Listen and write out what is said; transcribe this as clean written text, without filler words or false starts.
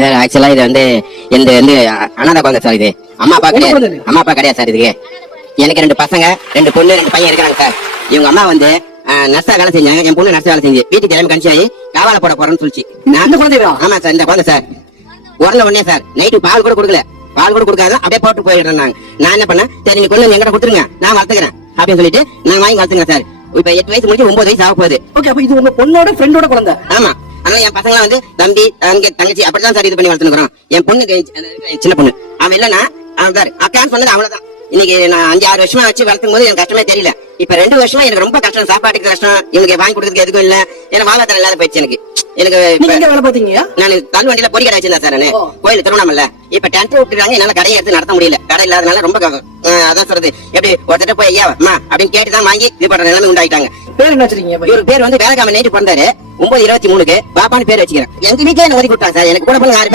Sir ஆக்சுவலா இது வந்து இந்த வந்து அனாதை குழந்தை சார். இது அம்மா அப்பா கிடையாது சார். இதுக்கு எனக்கு 2 பசங்க 2 பொண்ணு 2 பையன் இருக்கிறாங்க சார். இவங்க அம்மா வந்து நர்ஸா வேலை செஞ்சாங்க. என் பொண்ணு நர்ஸா வேலை செஞ்சு வீட்டுக்கு கிளம்பி கன்சியாயி காவால போட போறேன்னு சொல்லிச்சு. ஆமா சார், இந்த குழந்தை சார் உடனே உடனே சார் நைட்டு பால் கூட கொடுக்காத அப்படியே போட்டு போயிடுறேன். நான் என்ன பண்ணேன், சரி நீ கொண்டு எங்கிட்ட கொடுத்துருங்க, நான் வளர்த்துக்கிறேன் அப்படின்னு சொல்லிட்டு நான் வாங்கி வளர்த்துக்கிறேன் சார். இப்ப 8 வயசு முடிஞ்சு 9 வயசு ஆக போகுது. ஓகே, அப்ப இது உங்க பொண்ணோட ஃப்ரெண்டோட குழந்தை? ஆமா. அதனால என் பசங்க வந்து தம்பி தங்கச்சி அப்படிதான் சார் இது பண்ணி வளர்த்துக்கிறோம். என் பொண்ணு சின்ன பொண்ணு, அவன் இல்லன்னா அவன் சார் அக்கான்னு சொன்னது அவ்வளவுதான். இன்னைக்கு நான் 5-6 வருஷமா வச்சு வளர்த்தும் போது எனக்கு கஷ்டமே தெரியல. இப்ப 2 வருஷமா எனக்கு ரொம்ப கஷ்டம். சாப்பாட்டுக்கு கஷ்டம், இவங்களுக்கு வாங்கி கொடுக்கறதுக்கு எதுவும் இல்ல. ஏன்னா வாழ்வாதாரம் இல்லாத போயிடுச்சு எனக்கு. வேலை பாத்தீங்க? நான் தள்ளு வண்டியில பொடி கடை வச்சிருந்தேன் சார். நானு கோயில் திருவண்ணாமல்ல. இப்ப டென்ட் விட்டுறாங்க, என்னால கடையை எடுத்து நடத்த முடியல. கடை இல்லாதனால ரொம்ப அதான் சொல்றது, எப்படி ஒருத்தட்ட போய் ஐயா அம்மா அப்படின்னு கேட்டுதான் வாங்கி இது பண்ற நிலைமை உண்டாயிட்டாங்க. பேர் என்ன வச்சிருக்கீங்க? இவரு பேர் வந்து வேலைக்காம நைட்டு பிறந்தாரு 9/23 பாப்பான்னு பேர் வச்சுக்கிறேன். எங்க வீட்டுல என்ன ஒதுக்கி கொடுத்தாங்க சார். எனக்கு கூட 6 பேர்